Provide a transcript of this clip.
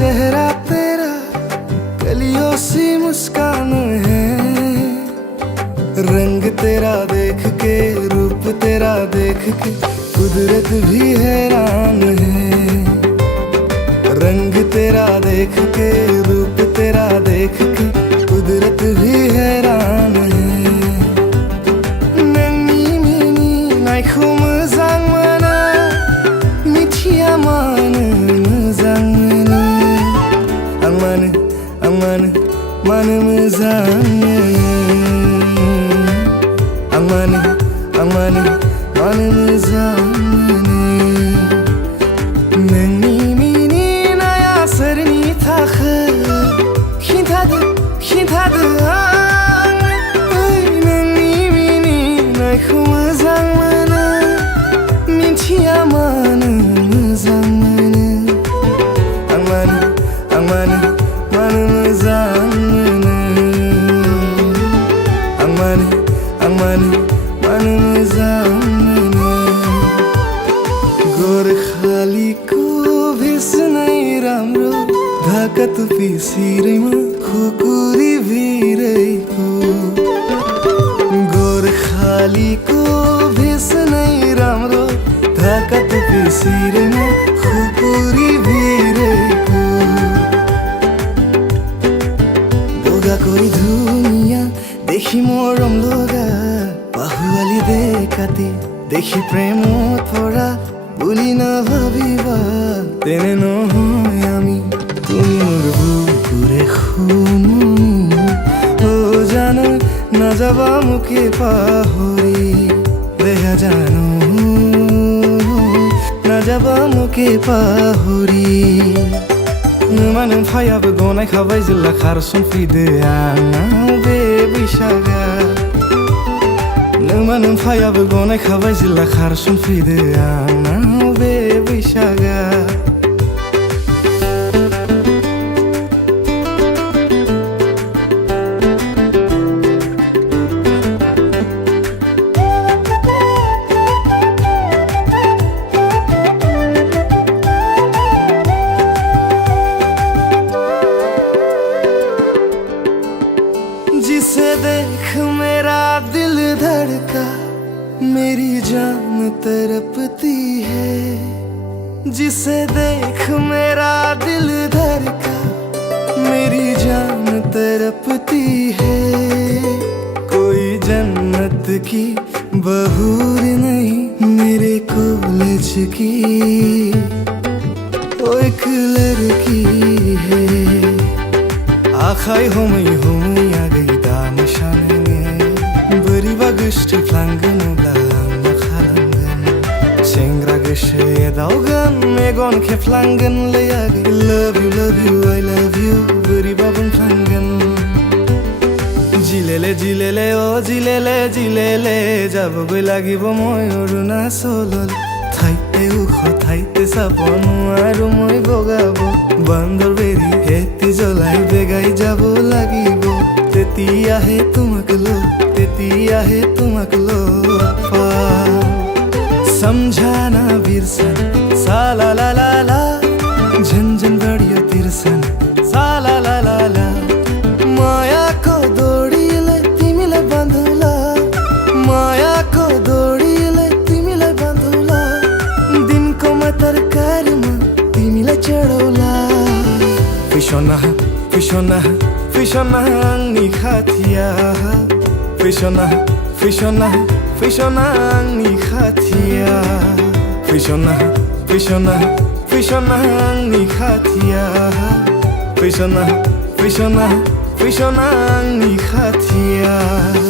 चेहरा तेरा कलियों सी मुस्कान है, रंग तेरा देख के रूप तेरा देख के कुदरत भी हैरान है। रंग तेरा देख के रूप तेरा देख के कुदरत भी हैरान है। नोंनि मिनिनायखौ मोजां मोनो, मिथिया मानो मोजां मोनो। आं मानो मोजां मोनो। आं मानो मोजां मोनो। नोंनि मिनिनाया सोरनि थाखाय खिन्थादो आंनो। नोंनि मिनिनायखौ मोजां मोनो, मिथिया मानो मोजां मोनो। आं मानो मोजां मोनो। आं मानो मोजां मोनो। गोर्खालीको भेषनै राम्रो, ढाका टोपी सिरैमा खुकुरी भिरैको। गोर्खालीको भेषनै राम्रो, ढाका टोपी सिरैमा खुकुरी भिरैको। बोगाको धुनिया देखि मरम लगা, बाहुवाली देखाते देखि प्रेमत परा। বুলি নাভাবিবা তেনে নহয় আমি, তুমি মোৰ বুকুৰে শুনি। ও জানো নাযাবা মোকে পাহৰি, দেহা জানো নাযাবা মোকে পাহৰি। नों फायाबो गनायखाबाय जेला खारसनफैदो आंनाव बे बैसागा। नों फायाबो गनायखाबाय जेला खारसनफैदो आंनाव बे बैसागा। जिसे देख मेरा दिल धड़का, मेरी जान तड़पती है। जिसे देख मेरा दिल धड़का, मेरी जान तड़पती है। कोई जन्नत की बहूर नहीं मेरे कॉलेज की, वो एक लड़की है। आखाय हमै आ गई दामशाने, बोरैबा गोसोफ्लांगोन अब्ला आं मा खालामगोन। सेंग्रा गोसो एदावगोन, मेगन खेबफ्लांगोनलै आगै। लाभ इउ आइ लाभ इउ बोरैबा बुंफ्लांगोन। जिलेले जिलेले ओ जिलेले যাবগৈ লাগিব মই অৰুণাচললৈ। ঠাইতে ওখ ঠাইতে চাব নোৱাৰো মই বগাব। বান্দৰ বেৰি হেতি জ্বলাই বেগাই যাব লাগিব। তেতিয়াহে তোমাক লগ পাম। सम्झाना बिर्सन साला ला ला ला, झन्झन बढियो तिर्सन साला ला ला ला। मायाको दोडीले तिमीलाई बाँधौला, मायाको दोडीले तिमीलाई बाँधौला। दिनको तरकारीमा तिमीलाई चढौला। Fishona आंनि खाथियाव, Fishona आंनि खाथियाव। Fishona आंनि खाथियाव, Fishona आंनि खाथियाव।